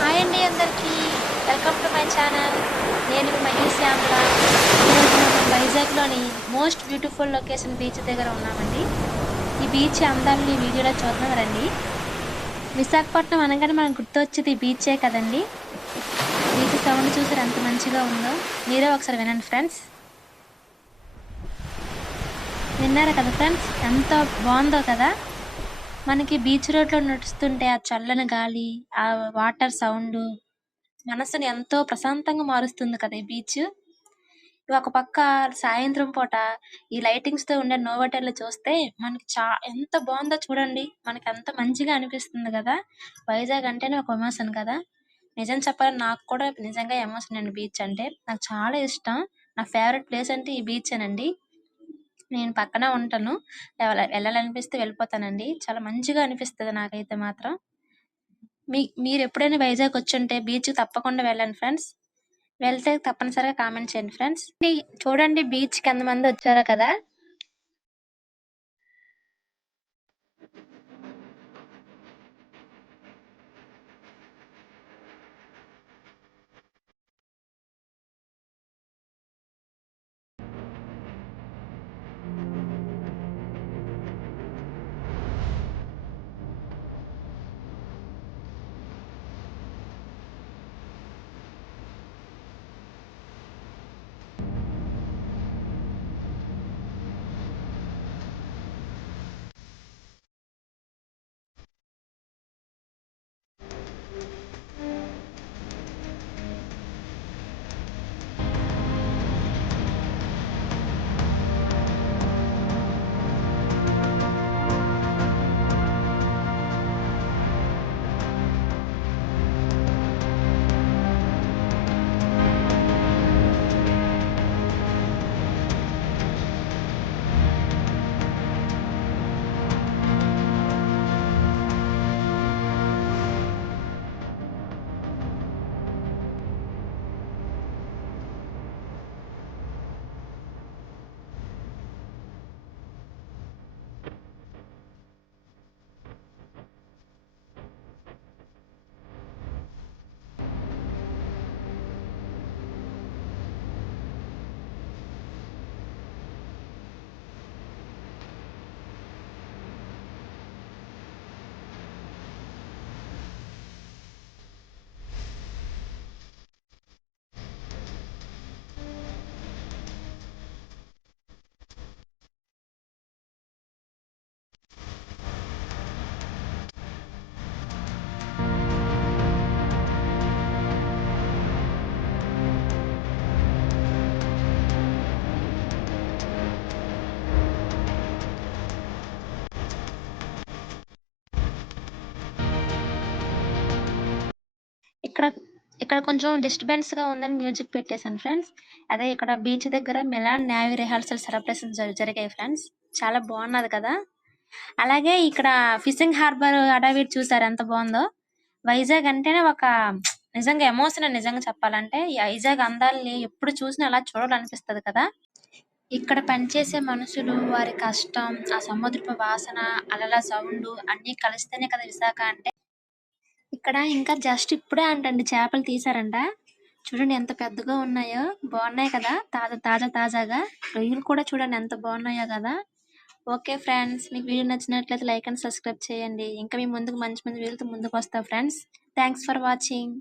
Hi అండి అందరికీ, welcome to my channel. నేను మహేష్ శ్యామల. ఈరోజు మనం వైజాగ్లోని మోస్ట్ బ్యూటిఫుల్ లొకేషన్ బీచ్ దగ్గర ఉన్నామండి. ఈ బీచ్ అందాలని ఈ వీడియోలో చూద్దాం రండి. విశాఖపట్నం అనగానే మనకు గుర్తొచ్చేది ఈ బీచే కదండి. బీచ్ సౌండ్ చూసారు ఎంత మంచిగా ఉందో. మీరే ఒకసారి వినండి ఫ్రెండ్స్. విన్నారా కదా ఫ్రెండ్స్, ఎంత బాగుందో కదా. మనకి బీచ్ రోడ్లో నడుస్తుంటే ఆ చల్లని గాలి, ఆ వాటర్ సౌండ్ మనసుని ఎంతో ప్రశాంతంగా మారుస్తుంది కదా ఈ బీచ్. ఒక పక్క సాయంత్రం పూట ఈ లైటింగ్స్ తో ఉండే నోవటెల్ చూస్తే మనకి ఎంత బాగుందో చూడండి. మనకి ఎంత మంచిగా అనిపిస్తుంది కదా. వైజాగ్ అంటేనే ఒక ఎమోషన్ కదా. నిజం చెప్పాలంటే నాకు కూడా నిజంగా ఎమోషన్ అండి. బీచ్ అంటే నాకు చాలా ఇష్టం. నా ఫేవరెట్ ప్లేస్ అంటే ఈ బీచ్ అనండి. నేను పక్కన ఉంటాను, వెళ్ళాలనిపిస్తే వెళ్ళిపోతానండి. చాలా మంచిగా అనిపిస్తుంది నాకైతే మాత్రం. మీరు ఎప్పుడైనా వైజాగ్ వచ్చుంటే బీచ్ తప్పకుండా వెళ్ళండి ఫ్రెండ్స్. వెళ్తే తప్పనిసరిగా కామెంట్ చేయండి ఫ్రెండ్స్. చూడండి బీచ్ కి ఎంతమంది వచ్చారో కదా. ఇక్కడ ఇక్కడ కొంచెం డిస్టర్బెన్స్ గా ఉందని మ్యూజిక్ పెట్టేశాను ఫ్రెండ్స్. అదే ఇక్కడ బీచ్ దగ్గర మిలాన్ నేవీ రిహార్సల్ సెలబ్రేషన్ జరిగాయి ఫ్రెండ్స్. చాలా బాగున్నది కదా. అలాగే ఇక్కడ ఫిషింగ్ హార్బర్ అడవి చూసారు ఎంత బాగుందో. వైజాగ్ అంటేనే ఒక నిజంగా ఎమోషన్. నిజంగా చెప్పాలంటే ఈ వైజాగ్ అందాలని ఎప్పుడు చూసినా అలా చూడాలనిపిస్తది కదా. ఇక్కడ పనిచేసే మనుషులు, వారి కష్టం, ఆ సముద్రపు వాసన, అలల సౌండ్ అన్ని కలిస్తేనే కదా విశాఖ అంటే. ఇక్కడ ఇంకా జస్ట్ ఇప్పుడే అంటండి చేపలు తీసారంట. చూడండి ఎంత పెద్దగా ఉన్నాయో. బాగున్నాయి కదా, తాజాగా. రొయ్యలు కూడా చూడండి ఎంత బాగున్నాయో కదా. ఓకే ఫ్రెండ్స్, మీకు వీడియో నచ్చినట్లయితే లైక్ అండ్ సబ్స్క్రైబ్ చేయండి. ఇంకా మీ ముందుకు మంచి మంచి వీడియోలతో ముందుకు వస్తా ఫ్రెండ్స్. Thanks for watching.